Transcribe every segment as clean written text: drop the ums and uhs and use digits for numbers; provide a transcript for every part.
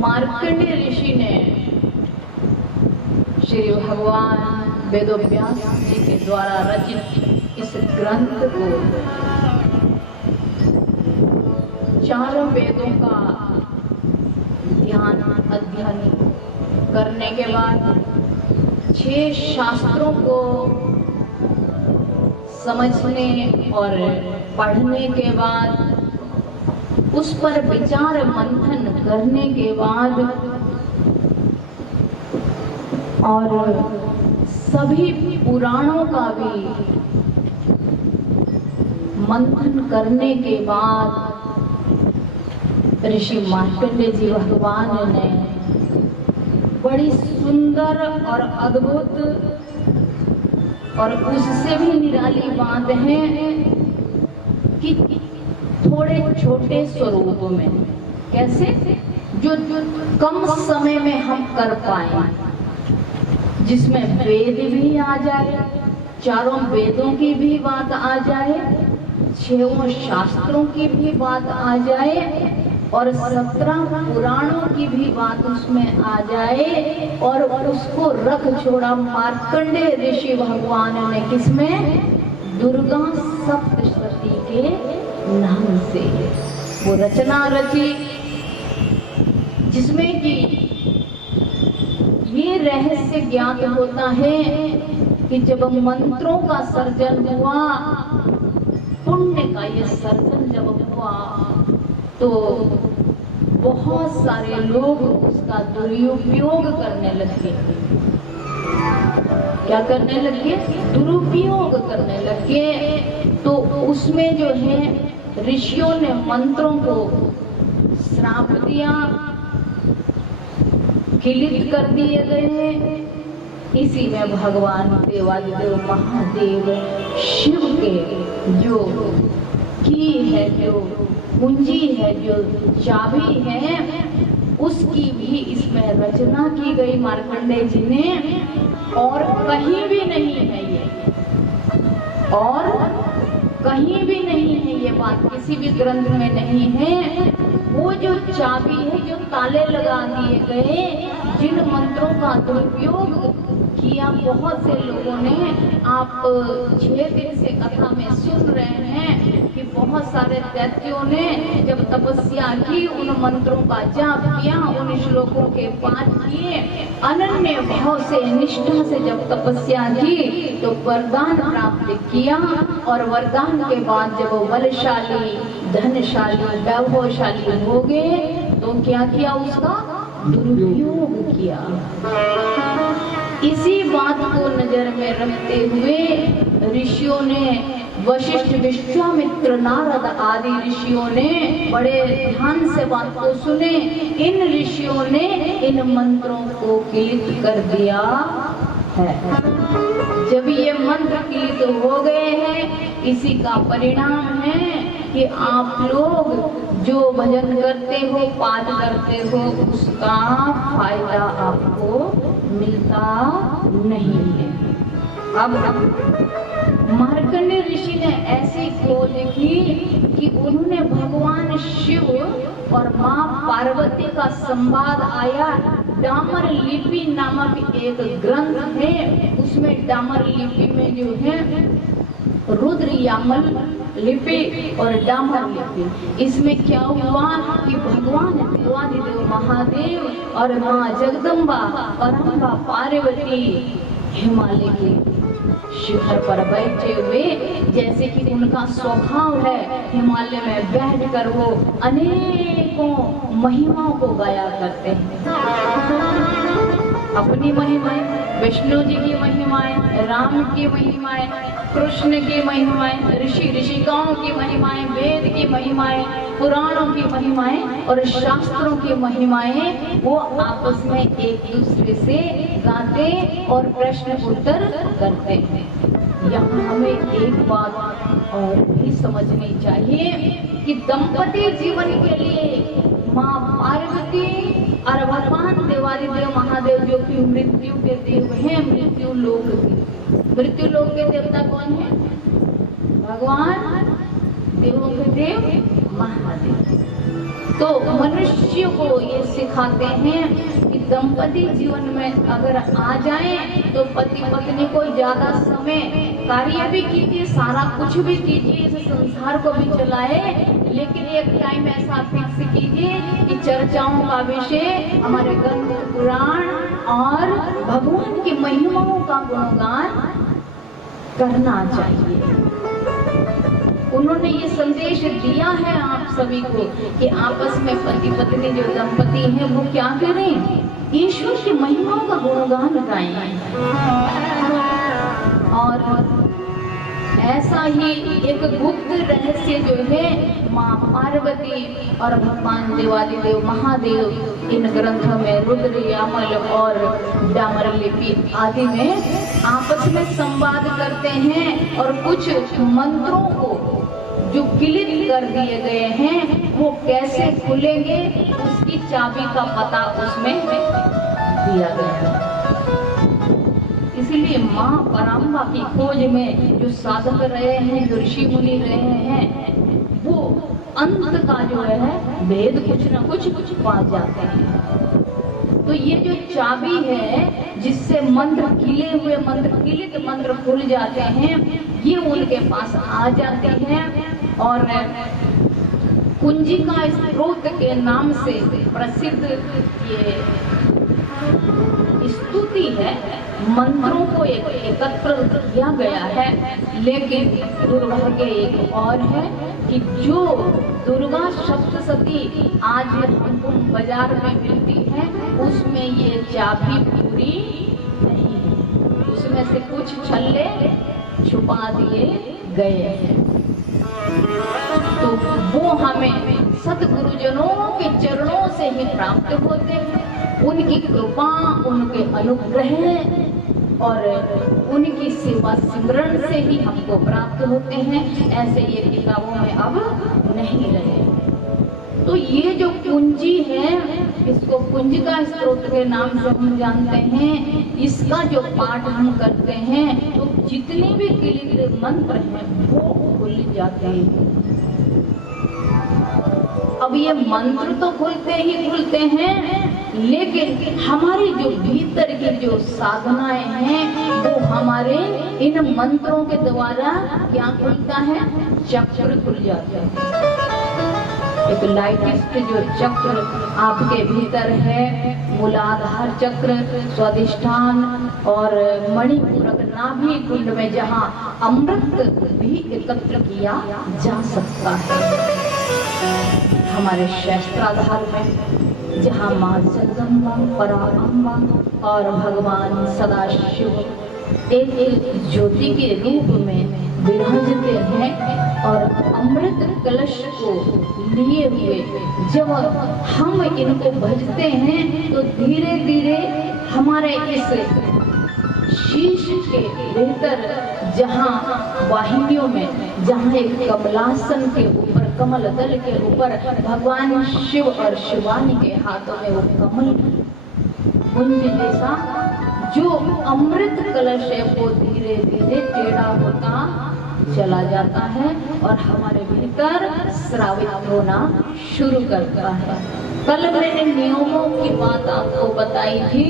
मार्कंडेय ऋषि ने श्री भगवान वेदव्यास जी के द्वारा रचित इस ग्रंथ को चारों वेदों का ध्यान अध्ययन करने के बाद 6 शास्त्रों को समझने और पढ़ने के बाद उस पर विचार मंथन करने के बाद और सभी पुराणों का भी मंथन करने के बाद ऋषि मार्कंडेय जी भगवान ने बड़ी सुंदर और अद्भुत और उससे भी निराली बात है कि थोड़े छोटे स्वरूप में कैसे जो कम समय में हम कर पाए, जिसमें वेद भी आ जाए, चारों वेदों की भी बात आ जाए, 6 शास्त्रों की भी बात आ जाए और 17 पुराणों की भी बात उसमें आ जाए और उसको रख छोड़ा मार्कंडेय ऋषि भगवान ने किसमें? दुर्गा सप्तशती के नाम से वो रचना रची, जिसमें कि ये रहस्य ज्ञात होता है कि जब मंत्रों का सर्जन हुआ, पुण्य का ये सर्जन जब हुआ तो बहुत सारे लोग उसका दुरुपयोग करने लगे। क्या करने लगे? दुरुपयोग करने लगे। तो उसमें जो है ऋषियों ने मंत्रों को श्राप दिया, किलित कर दिए गए। इसी में भगवान देवादिदेव महादेव शिव के जो की है, जो कुंजी है, जो चाबी है, उसकी भी इसमें रचना की गई मार्कंडेय जी ने। और कहीं भी नहीं है ये, और कहीं भी नहीं है ये बात, किसी भी ग्रंथ में नहीं है। वो जो चाबी है, जो ताले लगा दिए गए, जिन मंत्रों का दुरुपयोग किया बहुत से लोगों ने, आप 6 दिन से कथा में सुन रहे हैं कि बहुत सारे दैत्यों ने जब तपस्या की, उन मंत्रों का जाप किया, उन श्लोकों के पाठ किए, अनन्य भाव से निष्ठा से जब तपस्या की तो वरदान प्राप्त किया। और वरदान के बाद जब वो बलशाली, धनशाली, वैभवशाली हो गए तो क्या किया? उसका दुरुपयोग किया। इसी बात को नजर में रखते हुए ऋषियों ने, वशिष्ठ, विश्वामित्र, नारद आदि ऋषियों ने बड़े ध्यान से बात को सुने। इन ऋषियों ने इन मंत्रों को किलित कर दिया है। जब ये मंत्र किलित हो गए हैं, इसी का परिणाम है कि आप लोग जो भजन करते हो, पाठ करते हो, उसका फायदा आपको मिलता नहीं है। अब मार्कंडेय ऋषि ने ऐसी खोज की कि उन्होंने भगवान शिव और माँ पार्वती का संवाद आया। डामर लिपि नामक एक ग्रंथ है, उसमें डामर लिपि में जो है रुद्र यामल लिपि और डामर लिपि, इसमें क्या हुआ कि भगवान देवादिदेव महादेव और माँ जगदम्बा और माँ पार्वती हिमालय के शिखर पर बैठे हुए, जैसे कि उनका स्वभाव है, हिमालय में बैठकर वो अनेकों महिमाओं को गाया करते हैं। अपनी महिमाएं, विष्णु जी की महिमाएं, राम की महिमाएं, कृष्ण की महिमाएं, ऋषि ऋषिकाओं की महिमाएं, वेद की महिमाएं, पुराणों की महिमाएं और शास्त्रों की महिमाएं वो आपस में एक दूसरे से गाते और प्रश्न उत्तर करते हैं। यहाँ हमें एक बात और भी समझनी चाहिए कि दंपति जीवन के लिए माँ पार्वती और भगवान देवादिदेव महादेव जो कि मृत्यु के देव हैं, मृत्यु लोक के देवता कौन है? भगवान देवों के देव महादेव। तो मनुष्य को ये सिखाते हैं कि दंपति जीवन में अगर आ जाएं तो पति पत्नी को ज्यादा समय कार्य भी कीजिए, सारा कुछ भी कीजिए, इस संसार को भी चलाए, लेकिन एक टाइम ऐसा फिक्स कीजिए कि चर्चाओं का विषय हमारे ग्रंथ पुराण और भगवान की महिमाओं का गुणगान करना चाहिए। उन्होंने ये संदेश दिया है आप सभी को कि आपस में पति पत्नी जो दंपति हैं वो क्या करें, ईश्वर की महिमाओं का गुणगान गाएं। और ऐसा ही एक गुप्त रहस्य जो है माँ पार्वती और भगवान देवादिदेव महादेव इन ग्रंथों में रुद्र यामल और डामर लिपि आदि में आपस में संवाद करते हैं और कुछ मंत्रों को जो किलित कर दिए गए हैं वो कैसे खुलेंगे उसकी चाबी का पता उसमें दिया गया है। इसीलिए माँ पराम्बा की खोज में जो साधक रहे हैं, जो ऋषि मुनि रहे हैं, वो अंत का जो है भेद कुछ न कुछ पा जाते हैं। तो ये जो चाबी है जिससे मंत्र खिले हुए मंत्र किलित मंत्र खुल जाते हैं, ये उनके पास आ जाते हैं। और कुंजिका स्त्रोत के नाम से प्रसिद्ध ये स्तुति है, मंत्रों को एकत्र किया गया है। लेकिन दुर्भाग्य एक और है कि जो दुर्गा सप्तशती आज हमको बाजार में मिलती है उसमें ये चाबी पूरी नहीं है, उसमें से कुछ छल्ले छुपा दिए गए हैं। तो वो हमें सद्गुरुजनों के चरणों से ही प्राप्त होते हैं, उनकी कृपा, उनके अनुग्रह और उनकी सेवा सिमरन से ही हमको प्राप्त होते हैं। ऐसे ये किताबों में अब नहीं रहे। तो ये जो कुंजी है इसको कुंजिका स्त्रोत के नाम से हम जानते हैं। इसका जो पाठ हम करते हैं तो जितने भी किलित मंत्र हैं वो खुल जाते हैं। अब ये मंत्र तो खुलते ही खुलते हैं, लेकिन हमारी जो भीतर की जो साधनाएं हैं वो हमारे इन मंत्रों के द्वारा क्या खुलता है, चक्र खुल जाते हैं। एक लाइटिस्ट जो चक्र आपके भीतर है, मूलाधार चक्र, स्वादिष्ठान और मणिपूरक नाभि कुंड में जहाँ अमृत भी एकत्र किया जा सकता है। हमारे शास्त्राधार में जहाँ माँ जगदम्बा, पराम्बा और भगवान सदाशिव एक ज्योति के रूप में विराजते हैं और अमृत कलश को लिए हुए जब हम इनको भजते हैं तो धीरे धीरे हमारे इस शीश के भीतर जहाँ वाहिनियों में जहाँ एक कमलासन के ऊपर, कमल दल के ऊपर भगवान शिव और शिवानी के हाथों में वो कमल कुंज जैसा जो अमृत कलश है वो धीरे धीरे टेढ़ा होता चला जाता है और हमारे भीतर स्रावित होना शुरू करता है। कल मैंने नियमों की बात आपको बताई थी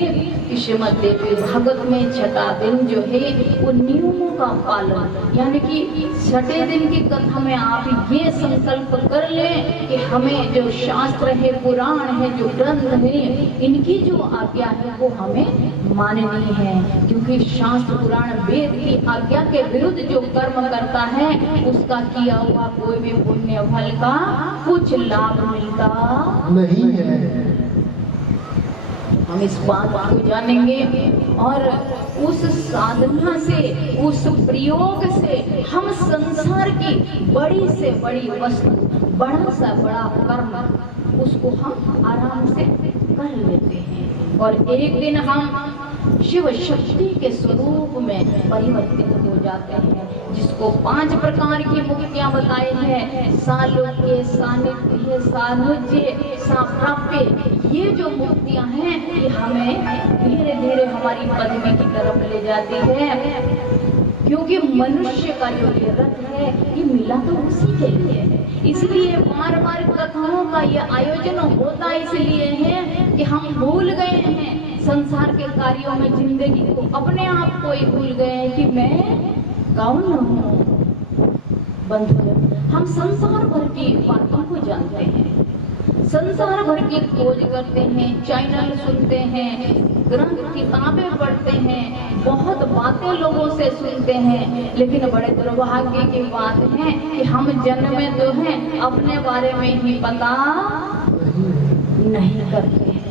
कि श्रीमद् देवी भागवत में छठा दिन जो है वो नियमों का पालन, यानी कि छठे दिन की कथा में आप ये संकल्प कर लें कि हमें जो शास्त्र है, पुराण है, जो ग्रंथ है, इनकी जो आज्ञा है वो हमें माननी है। क्योंकि शास्त्र पुराण वेद की आज्ञा के विरुद्ध जो कर्म करता है उसका किया हुआ कोई भी पुण्य फल का कुछ लाभ मिलता नहीं है। हम इस बात को जानेंगे और उस साधना से, उस प्रयोग से हम संसार की बड़ी से बड़ी वस्तु, बड़ा सा बड़ा कर्म उसको हम आराम से कर लेते हैं और एक दिन हम शिव शक्ति के स्वरूप में परिवर्तित हो जाते हैं। जिसको 5 प्रकार की मुक्तियां बताई हैं, सालोक्य, सानिध्य, सानुज्य, साप्राप्य, ये जो मुक्तियां हैं ये हमें धीरे धीरे हमारी पदवी की तरफ ले जाती है। क्योंकि मनुष्य का जो ये रथ है ये मिला तो उसी के लिए है। इसलिए बार बार कथाओं का ये आयोजन होता इसलिए है कि हम भूल गए हैं संसार के कार्यों में, जिंदगी को, अपने आप को ही भूल गए हैं कि मैं कौन हूँ। बंधुओं, हम संसार भर की बातों को जानते हैं, संसार भर की खोज करते हैं, चैनल सुनते हैं, ग्रंथ किताबें पढ़ते हैं, बहुत बातें लोगों से सुनते हैं, लेकिन बड़े दुर्भाग्य की बात है कि हम जन्मे तो हैं, अपने बारे में ही पता नहीं करते हैं।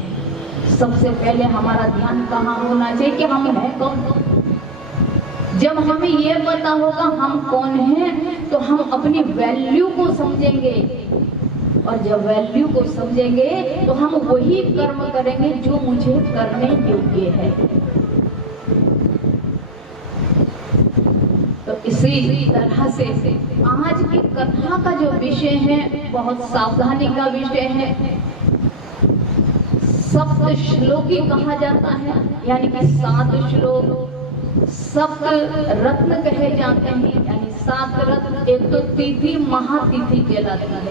सबसे पहले हमारा ध्यान कहाँ होना चाहिए कि हम हैं कौन। जब हमें ये पता होगा हम कौन हैं, तो हम अपनी वैल्यू को समझेंगे, और जब वैल्यू को समझेंगे तो हम वही कर्म करेंगे जो मुझे करने योग्य है। तो इसी तरह से आज की कथा का जो विषय है बहुत सावधानी का विषय है। सप्त श्लोकी कहा जाता है, यानी कि 7 श्लोक, सप्त रत्न कहे जाते हैं, यानी 7 रत्न। एक तो तिथि महातिथि कहलाती है,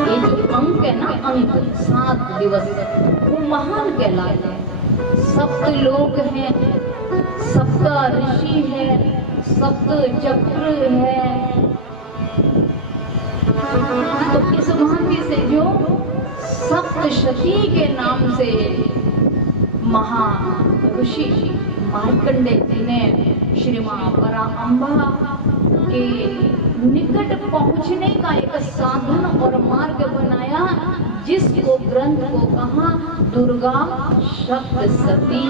ये जो अंक है ना, अंक 7 दिवस, वो महान कहलाते हैं। सप्त लोक है, सप्त ऋषि है, सप्त चक्र है। तो इस भांति से जो सप्तशती के नाम से महा ऋषि मार्कंडेय जी ने श्री मां परांबा के निकट पहुंचने का एक साधन और मार्ग बनाया, जिसको ग्रंथ को कहा दुर्गा सप्तशती।